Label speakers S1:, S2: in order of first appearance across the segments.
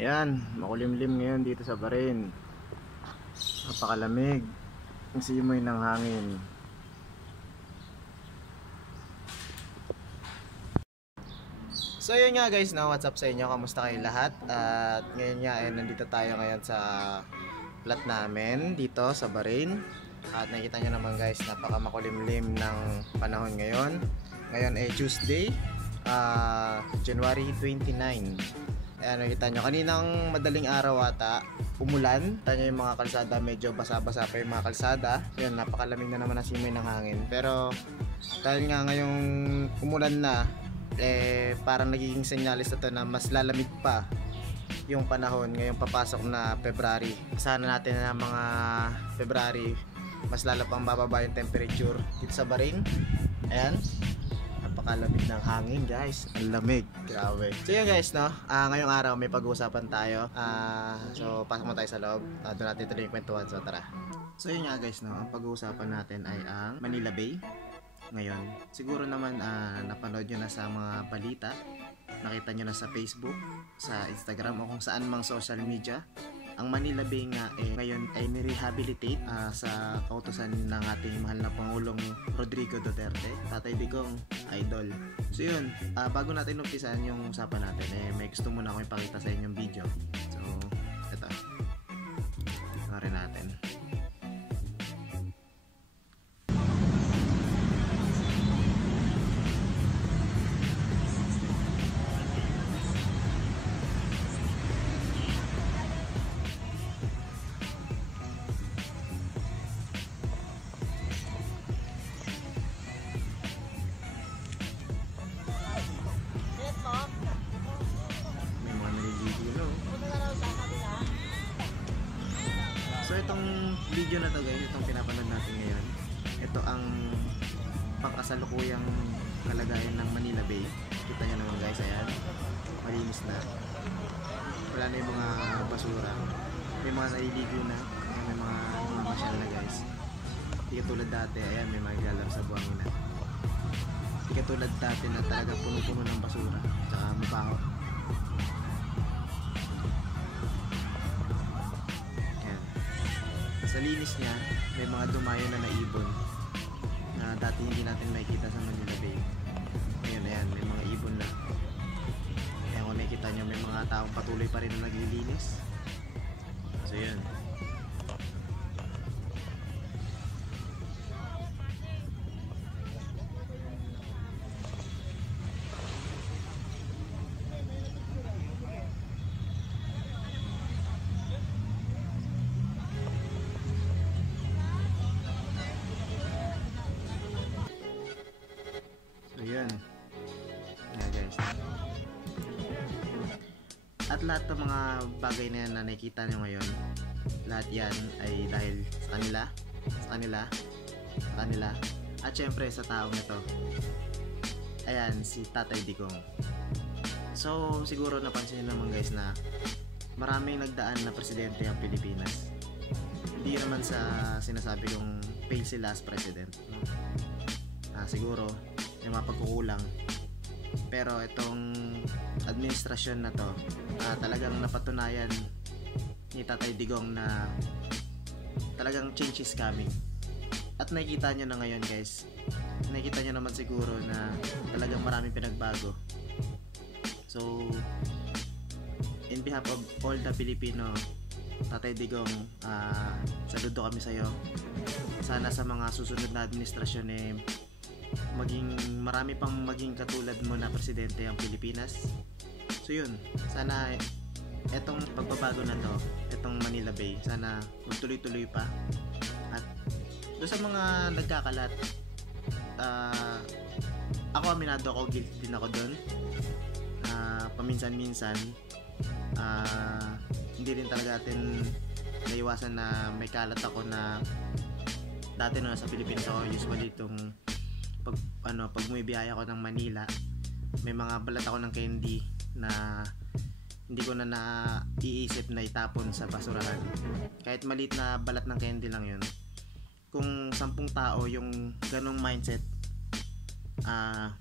S1: Ayan, makulimlim ngayon dito sa Barin. Napakalamig. Ang simoy ng hangin. So yun nga guys, no, what's up sa inyo? Kamusta kayo lahat? At ngayon nga, eh, nandito tayo ngayon sa plat namin dito sa Barin. At nakikita nyo naman guys, napaka makulimlim ng panahon ngayon. Ngayon ay Tuesday, ah, January 29. Ayan, nakita nyo, kaninang madaling araw ata, umulan. Tanya yung mga kalsada, medyo basa-basa pa yung mga kalsada. Yun, napakalamig na naman ang simoy ng hangin. Pero, dahil nga ngayong umulan na, eh, parang nagiging senyalis na to na mas lalamig pa yung panahon ngayong papasok na February. Sana natin na mga February, mas lalo pang bababa yung temperature dito sa Bahrain. Ayan, napakalamig ng hangin guys. Ang lamig. Grabe. So yun guys, no? Ah, ngayong araw may pag-uusapan tayo. Ah, so pasok mo tayo sa loob. Ah, doon natin tuloy yung kwentuhan. So tara. So yun nga guys, no? Ang pag-uusapan natin ay ang Manila Bay. Ngayon, siguro naman ah, napanood nyo na sa mga balita. Nakita nyo na sa Facebook, sa Instagram o kung saan mang social media. Ang Manila Bay nga eh, ngayon ay nirehabilitate ah, sa kautosan ng ating mahal na Pangulong Rodrigo Duterte. Tatay Digong, idol. So yun, ah, bago natin umpisan yung usapan natin, eh, may gusto muna akong ipakita sa inyong video. So, eto. Pangarin natin. So itong video na to guys, itong pinapanood natin ngayon, ito ang pangkasalukuyang kalagayan ng Manila Bay. Kita nyo naman guys, ayan. Malinis na. Wala na yung mga basura. May mga naliligo na. Ayan, may mga mamasyal na guys. Hindi katulad dati, ayan, may mga galang sa buhangin na. Hindi katulad dati na talaga puno-puno ng basura. Tsaka mabaho. Sa linis niya, may mga dumayo na naibon na dati hindi natin makikita sa Manila Bay. Ngayon, ayan, may mga ibon na. Ayan, kung nakikita nyo, may mga taong patuloy pa rin na naglilinis. So, yun. At lahat ng mga bagay na yan na nakikita nyo ngayon, lahat yan ay dahil sa kanila, sa kanila, sa kanila, at syempre sa taong ito. Ayan, si Tatay Digong. So, siguro napansin nyo naman guys na maraming nagdaan na presidente ang Pilipinas. Hindi naman sa sinasabi kong fail sila as president. No? Ah, siguro, may mga pagkukulang. Pero itong administrasyon na to, ah, talagang napatunayan ni Tatay Digong na talagang change is coming. At nakikita nyo na ngayon guys, nakikita nyo naman siguro na talagang maraming pinagbago. So, in behalf of all the Filipino, Tatay Digong, ah, saludo kami sa'yo. Sana sa mga susunod na administrasyon eh, maging marami pang maging katulad mo na presidente ang Pilipinas. So yun, sana etong pagbabago na to, etong Manila Bay, sana magtuloy-tuloy pa. At do sa mga nagkakalat, ah, ako aminado ako, guilty din ako doon. Ah, paminsan-minsan, ah, hindi rin talaga atin naiwasan na may kalat ako na dati na sa Pilipinas ako usually itong pag ano pag bumibiyaya ako ng Manila may mga balat ako ng candy na hindi ko na naiisip na itapon sa basurahan kahit maliit na balat ng candy lang yun kung sampung tao yung ganong mindset ah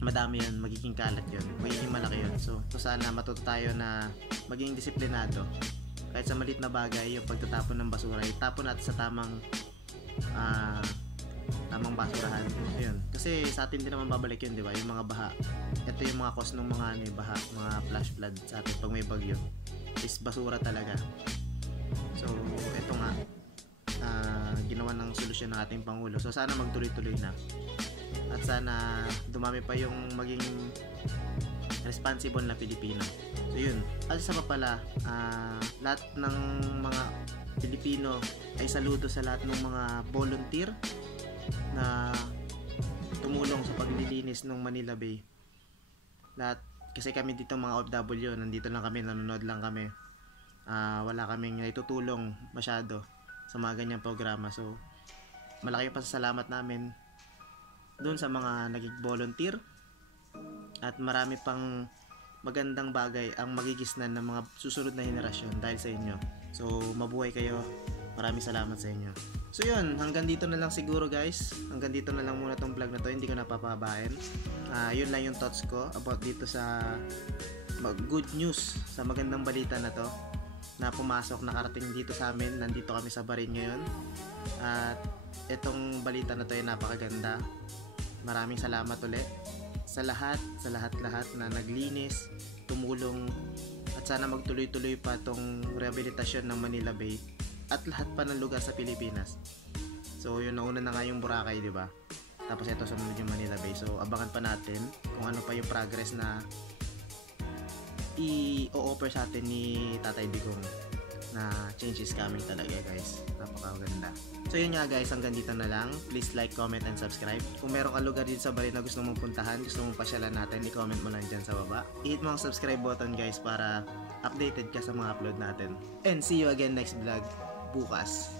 S1: madami yun, magiging kalat yun, magiging malaki yun. So, so sana matuto tayo na maging disiplinado. Kahit sa maliit na bagay, yung pagtatapon ng basura, itapon natin sa tamang ah tamang basurahan. Ayun. Kasi sa atin din naman babalik yun, di ba? Yung mga baha. Ito yung mga cause ng mga ano, eh, baha, mga flash flood sa atin pag may bagyo. Is basura talaga. So, ito nga, ah, ginawa ng solusyon ng ating Pangulo. So, sana magtuloy-tuloy na. At sana dumami pa yung maging responsible na Pilipino. So, yun. At isa pa pala, ah, lahat ng mga Pilipino ay saludo sa lahat ng mga volunteer na tumulong sa paglilinis ng Manila Bay. Lahat, kasi kami dito mga OFW, nandito lang kami, nanonood lang kami. Ah, wala kaming naitutulong masyado sa mga ganyang programa. So, malaki pa sa salamat namin doon sa mga naging volunteer at marami pang magandang bagay ang magigisnan ng mga susunod na henerasyon dahil sa inyo. So, mabuhay kayo. Maraming salamat sa inyo. So yun, hanggang dito na lang siguro guys. Hanggang dito na lang muna tong vlog na to. Hindi ko napapababain. Ah, yun lang yung thoughts ko about dito sa good news sa magandang balita na to na pumasok, nakarating dito sa amin. Nandito kami sa Barin ngayon. At itong balita na to ay napakaganda. Maraming salamat ulit sa lahat, sa lahat-lahat na naglinis, tumulong at sana magtuloy-tuloy pa tong rehabilitasyon ng Manila Bay at lahat pa ng lugar sa Pilipinas. So, yun nauna na nga yung Boracay, di ba? Tapos ito sumunod yung Manila Bay. So, abangan pa natin kung ano pa yung progress na i-offer sa atin ni Tatay Digong na change is coming talaga guys. Napakaganda. So yun nga guys, hanggang dito na lang. Please like, comment, and subscribe. Kung meron ka lugar dito sa Bari na gusto mong puntahan, gusto mong pasyalan natin, i-comment mo lang dyan sa baba. I-hit mo ang subscribe button guys para updated ka sa mga upload natin. And see you again next vlog burras.